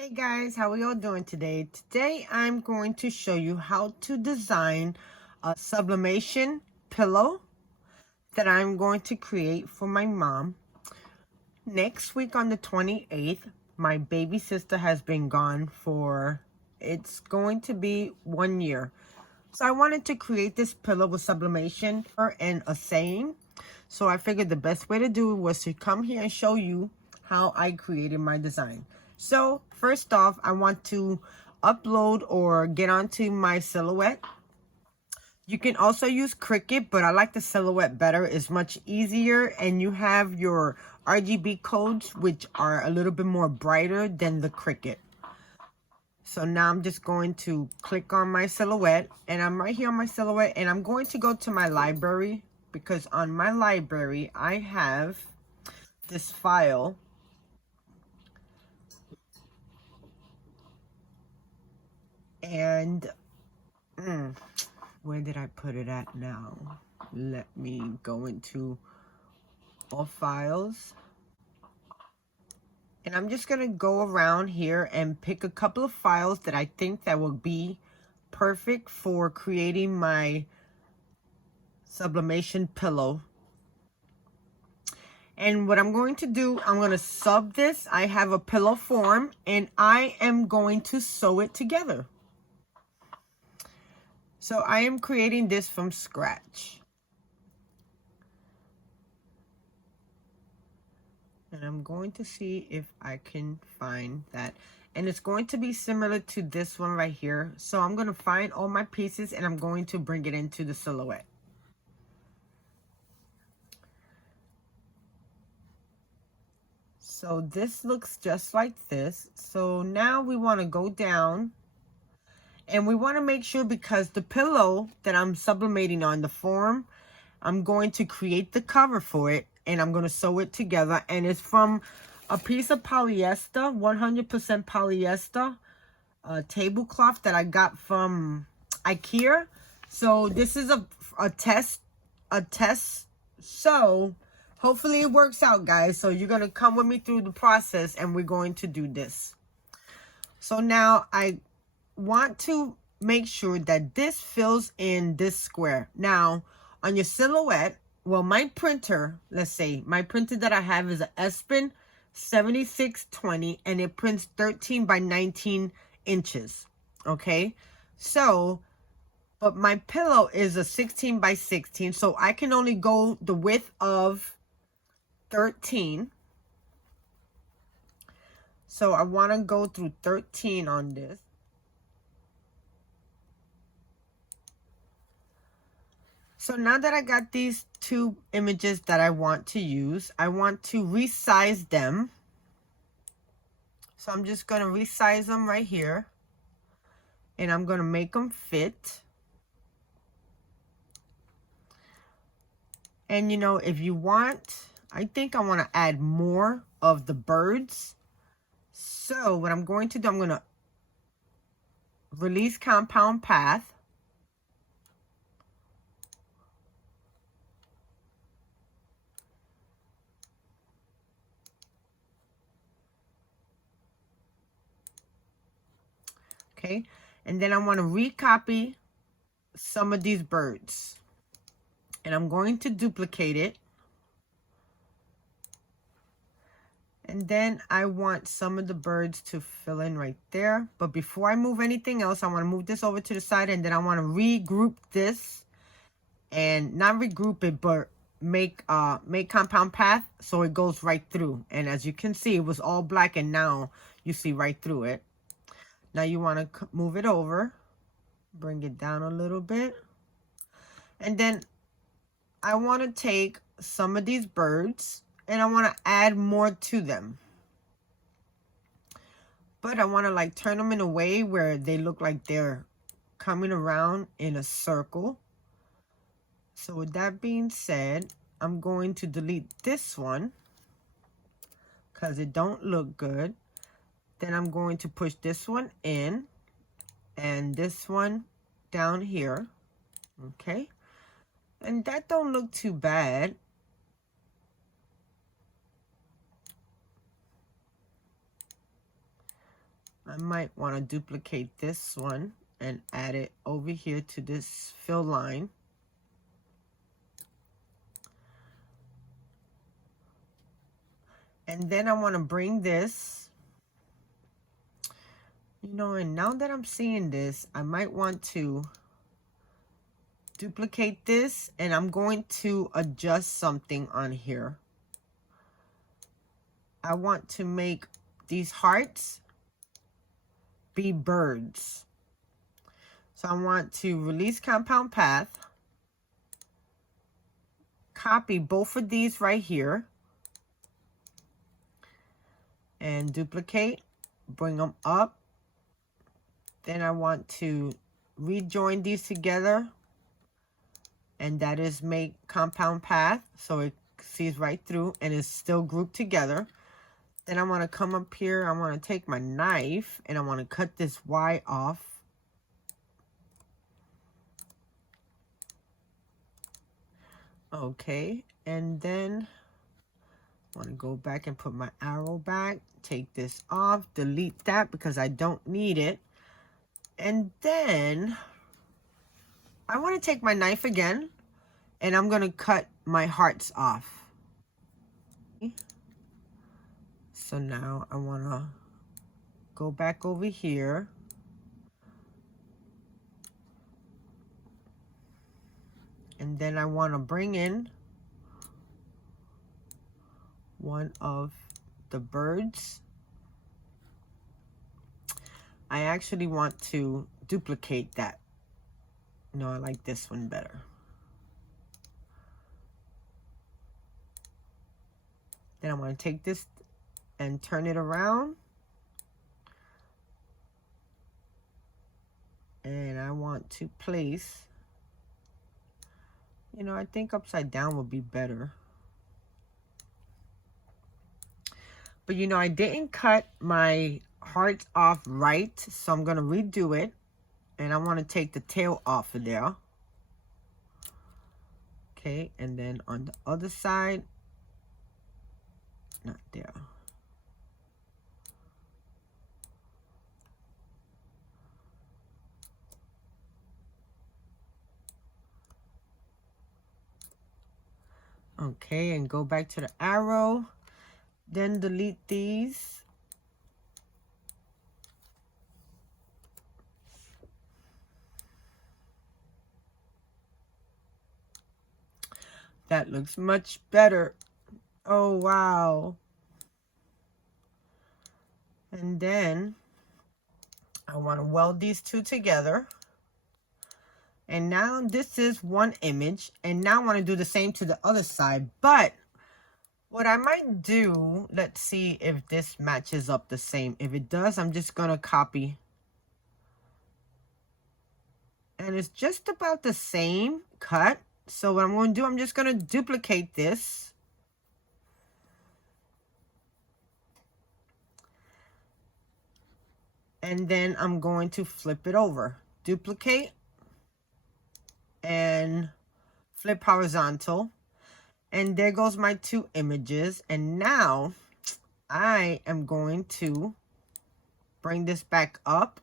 Hey guys, how are y'all doing today? Today I'm going to show you how to design a sublimation pillow that I'm going to create for my mom. Next week on the 28th, my baby sister has been gone for, it's going to be 1 year. So I wanted to create this pillow with sublimation and a saying. So I figured the best way to do it was to come here and show you how I created my design. So first off, I want to upload or get onto my silhouette. You can also use Cricut, but I like the silhouette better. It's much easier, and you have your RGB codes, which are a little bit more brighter than the Cricut. So now I'm just going to click on my silhouette, and I'm right here on my silhouette, and I'm going to go to my library, because on my library I have this file. And where did I put it at now? Let me go into all files. And I'm just going to go around here and pick a couple of files that I think that will be perfect for creating my sublimation pillow. And what I'm going to do, I'm going to sub this. I have a pillow form, and I am going to sew it together. So I am creating this from scratch. And I'm going to see if I can find that. And it's going to be similar to this one right here. So I'm going to find all my pieces, and I'm going to bring it into the silhouette. So this looks just like this. So now we want to go down, and we want to make sure, because the pillow that I'm sublimating on, the form, I'm going to create the cover for it, and I'm going to sew it together. And it's from a piece of polyester, 100% polyester tablecloth that I got from IKEA. So this is a test. So hopefully it works out, guys. So you're going to come with me through the process, and we're going to do this. So now I want to make sure that this fills in this square. Now on your silhouette, well, my printer, let's say my printer that I have is an Espin 7620, and it prints 13 by 19 inches. Okay, so but my pillow is a 16 by 16, so I can only go the width of 13. So I want to go through 13 on this. So now that I got these two images that I want to use, I want to resize them. So I'm just going to resize them right here, and I'm going to make them fit. And you know, if you want, I think I want to add more of the birds. So what I'm going to do, I'm going to release compound path. Okay, and then I want to recopy some of these birds, and I'm going to duplicate it. And then I want some of the birds to fill in right there. But before I move anything else, I want to move this over to the side, and then I want to regroup this, and not regroup it, but make compound path so it goes right through. And as you can see, it was all black, and now you see right through it. Now you want to move it over, bring it down a little bit, and then I want to take some of these birds, and I want to add more to them. But I want to like turn them in a way where they look like they're coming around in a circle. So with that being said, I'm going to delete this one because it don't look good. Then I'm going to push this one in and this one down here. Okay. And that don't look too bad. I might want to duplicate this one and add it over here to this fill line. And then I want to bring this, you know, and now that I'm seeing this, I might want to duplicate this, and I'm going to adjust something on here. I want to make these hearts be birds. So I want to release compound path, copy both of these right here, and duplicate, bring them up. Then I want to rejoin these together, and that is make compound path, so it sees right through and is still grouped together. Then I want to come up here, I want to take my knife and I want to cut this Y off. Okay, and then I want to go back and put my arrow back, take this off, delete that because I don't need it. And then I want to take my knife again and I'm going to cut my hearts off. So now I want to go back over here. And then I want to bring in one of the birds. I actually want to duplicate that. No, I like this one better. Then I'm going to take this and turn it around. And I want to place, you know, I think upside down would be better. But you know, I didn't cut my hearts off right, so I'm going to redo it. And I want to take the tail off of there. Okay, and then on the other side, not there. Okay, and go back to the arrow. Then delete these. That looks much better. Oh, wow. And then I want to weld these two together. And now this is one image. And now I want to do the same to the other side. But what I might do, let's see if this matches up the same. If it does, I'm just going to copy. And it's just about the same cut. So what I'm going to do, I'm just going to duplicate this. And then I'm going to flip it over. Duplicate. And flip horizontal. And there goes my two images. And now I am going to bring this back up.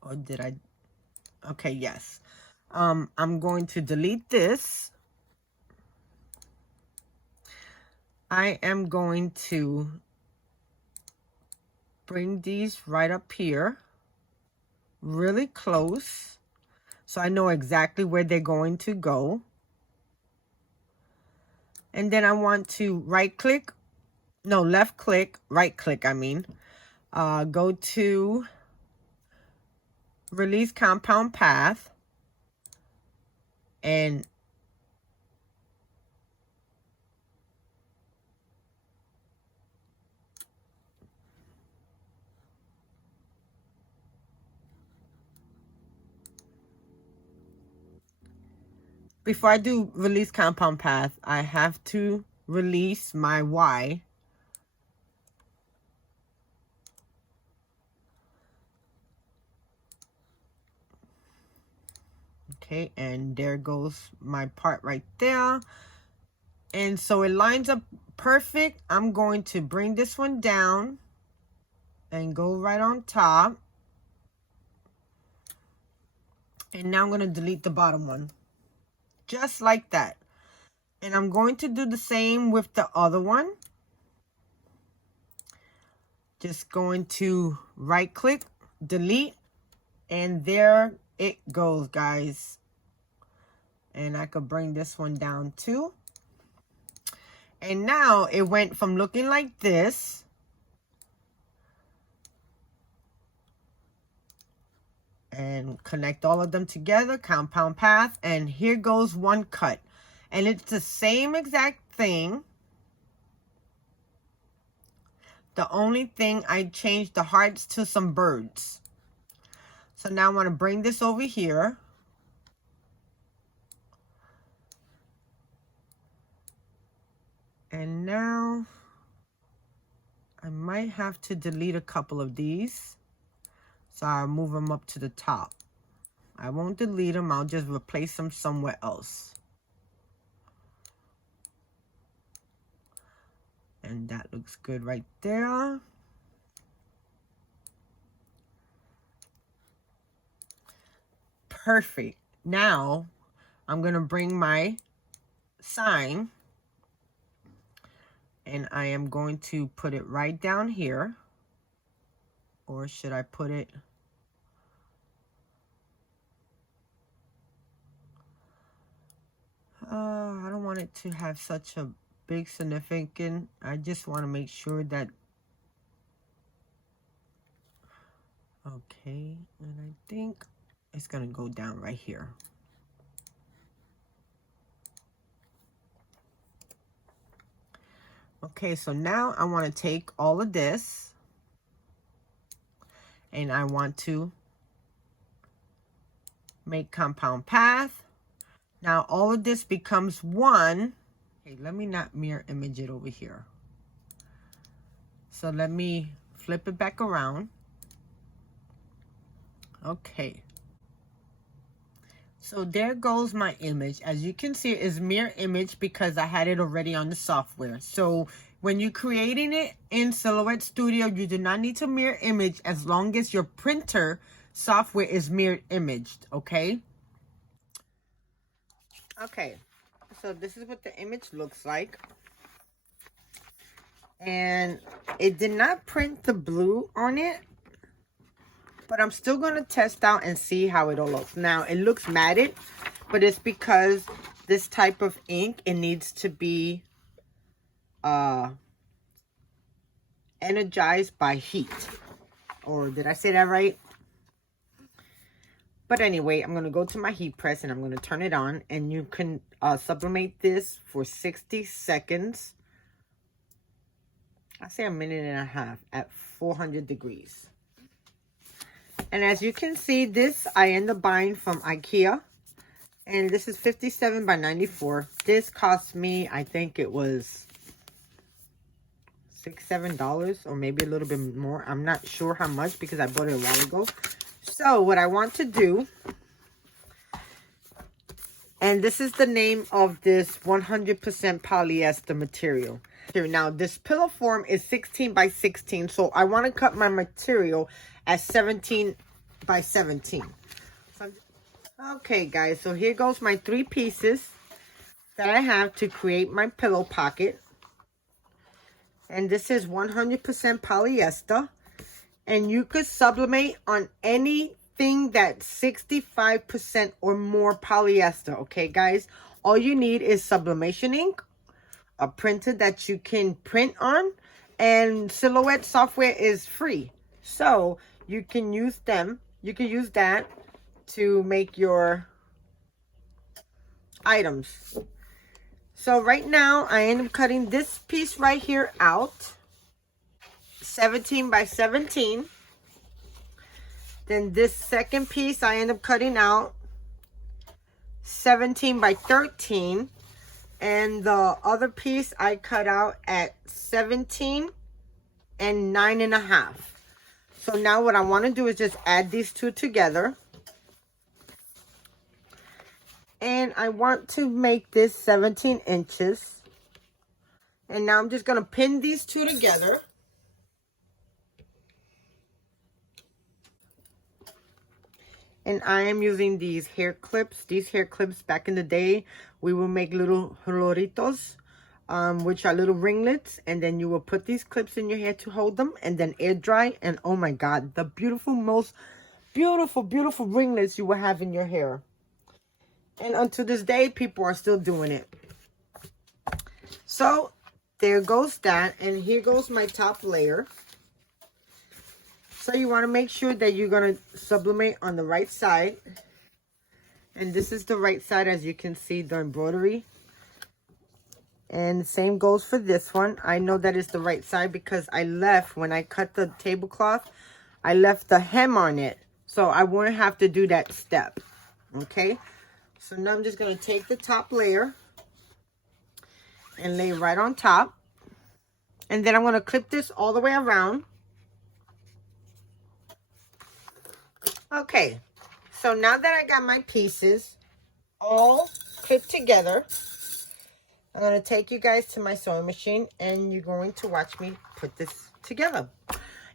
Or did I? Okay, yes. I'm going to delete this. I am going to bring these right up here, really close, so I know exactly where they're going to go. And then I want to left click, I mean. Go to release compound path. And before I do release compound path, I have to release my Y. Okay, and there goes my part right there. And so it lines up perfect, I'm going to bring this one down and go right on top. And now I'm going to delete the bottom one. Just like that. And I'm going to do the same with the other one. Just going to right click, delete, and there it goes, guys. And I could bring this one down too. And now it went from looking like this and connect all of them together, compound path, and here goes one cut. And it's the same exact thing. The only thing, I changed the hearts to some birds. So now I want to bring this over here. And now I might have to delete a couple of these. So I'll move them up to the top. I won't delete them, I'll just replace them somewhere else. And that looks good right there. Perfect. Now I'm going to bring my sign and I am going to put it right down here. Or should I put it? I don't want it to have such a big significance. I just want to make sure that. Okay, and I think it's going to go down right here. Okay, so now I want to take all of this and I want to make compound path. Now all of this becomes one. Okay, let me not mirror image it over here. So let me flip it back around. Okay. So there goes my image. As you can see, it's mirror image because I had it already on the software. So when you're creating it in Silhouette Studio, you do not need to mirror image as long as your printer software is mirror imaged, okay? Okay, so this is what the image looks like. And it did not print the blue on it, but I'm still going to test out and see how it'll look. Now, it looks matted, but it's because this type of ink, it needs to be energized by heat. Or did I say that right? But anyway, I'm going to go to my heat press and I'm going to turn it on. And you can sublimate this for 60 seconds. I say a minute and a half at 400 degrees. And as you can see, this I end up buying from IKEA. And this is 57 by 94. This cost me, I think it was $6-7 or maybe a little bit more. I'm not sure how much because I bought it a while ago. So what I want to do, and this is the name of this 100% polyester material. Now this pillow form is 16 by 16, so I want to cut my material at 17 by 17. Okay guys, so here goes my 3 pieces that I have to create my pillow pocket. And this is 100% polyester. And you could sublimate on anything that's 65% or more polyester. Okay, guys? All you need is sublimation ink, a printer that you can print on, and Silhouette software is free. So you can use them. You can use that to make your items. So right now, I end up cutting this piece right here out. 17 by 17. Then this second piece I end up cutting out 17 by 13. And the other piece I cut out at 17 and 9.5. So now what I want to do is just add these two together. And I want to make this 17 inches. And now I'm just going to pin these two together. And I am using these hair clips. These hair clips, back in the day, we will make little floritos, which are little ringlets. And then you will put these clips in your hair to hold them and then air dry. And oh my God, the beautiful, most beautiful, beautiful ringlets you will have in your hair. And until this day, people are still doing it. So there goes that. And here goes my top layer. So you want to make sure that you're going to sublimate on the right side. And this is the right side, as you can see, the embroidery. And the same goes for this one. I know that it's the right side because I left, when I cut the tablecloth, I left the hem on it. So I wouldn't have to do that step. Okay. So now I'm just going to take the top layer and lay right on top. And then I'm going to clip this all the way around. Okay. So now that I got my pieces all clipped together, I'm going to take you guys to my sewing machine and you're going to watch me put this together.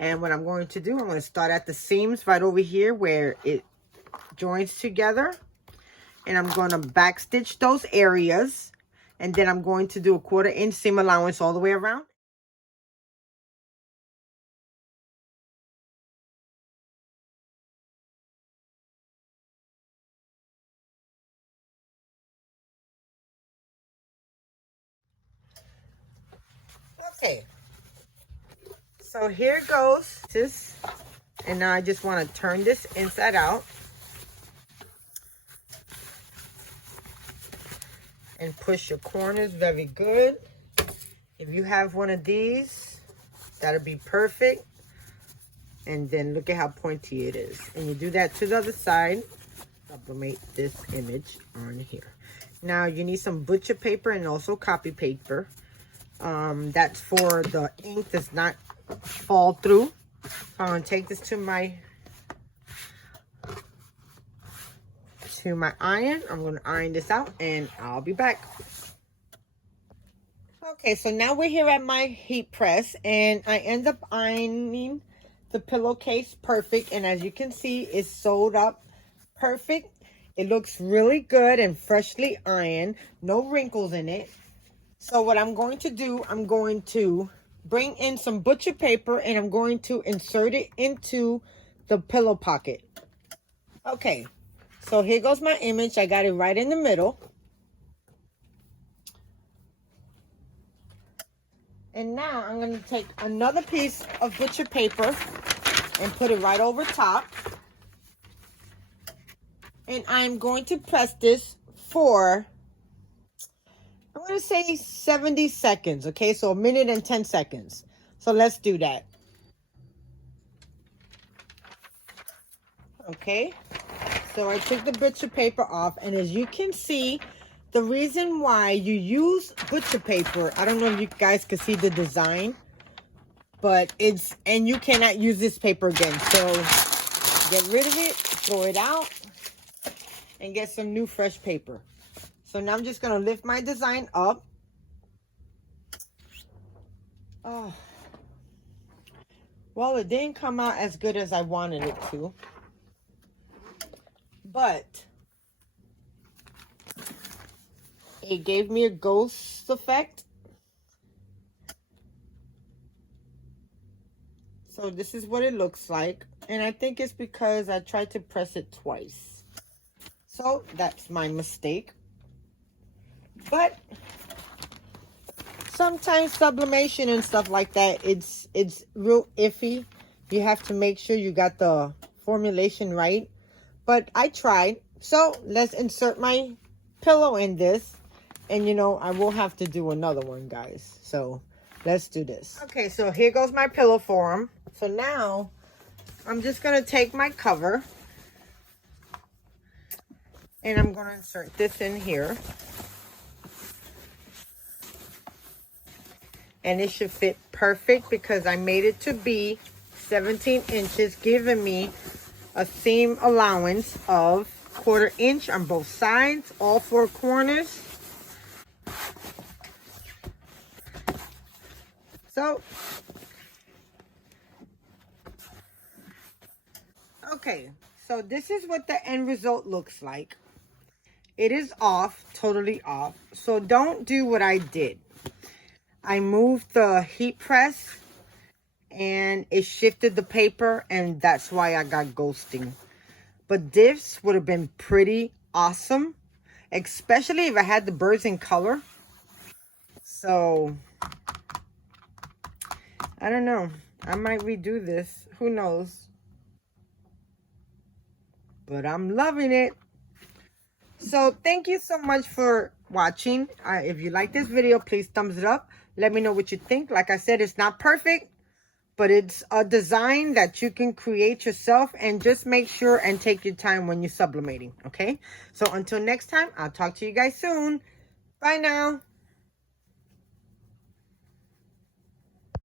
And what I'm going to do, I'm going to start at the seams right over here where it joins together. And I'm going to back stitch those areas. And then I'm going to do a 1/4 inch seam allowance all the way around. Okay. So here goes this. And now I just want to turn this inside out. And push your corners very good. If you have one of these, that'll be perfect. And then look at how pointy it is. And you do that to the other side. Sublimate this image on here. Now you need some butcher paper and also copy paper. That's for the ink does not fall through. So I'm going to take this to my iron. I'm going to iron this out and I'll be back. Okay, so now we're here at my heat press and I end up ironing the pillowcase perfect. And as you can see, it's sewed up perfect. It looks really good and freshly ironed. No wrinkles in it. So what I'm going to do, I'm going to bring in some butcher paper and I'm going to insert it into the pillow pocket. Okay. So here goes my image. I got it right in the middle. And now I'm going to take another piece of butcher paper and put it right over top. And I'm going to press this for, I'm going to say 70 seconds. Okay, so 1 minute and 10 seconds. So let's do that. Okay. So I took the butcher paper off, and as you can see, the reason why you use butcher paper, I don't know if you guys can see the design, but and you cannot use this paper again. So get rid of it, throw it out, and get some new fresh paper. So now I'm just going to lift my design up. Oh. Well, it didn't come out as good as I wanted it to. But it gave me a ghost effect. So this is what it looks like. And I think it's because I tried to press it twice. So that's my mistake. But sometimes sublimation and stuff like that, it's real iffy. You have to make sure you got the formulation right. But I tried. So let's insert my pillow in this. And you know, I will have to do another one, guys. So let's do this. Okay, so here goes my pillow form. So now I'm just going to take my cover. And I'm going to insert this in here. And it should fit perfect because I made it to be 17 inches, giving me a seam allowance of 1/4 inch on both sides, all 4 corners. So, okay, so this is what the end result looks like. It is off, totally off. So don't do what I did. I moved the heat press and it shifted the paper, and that's why I got ghosting. But this would have been pretty awesome, especially if I had the birds in color. So I don't know, I might redo this, who knows, but I'm loving it. So thank you so much for watching. If you like this video, please thumbs it up. Let me know what you think. Like I said, it's not perfect, but it's a design that you can create yourself, and just make sure and take your time when you're sublimating, okay? So until next time, I'll talk to you guys soon. Bye now.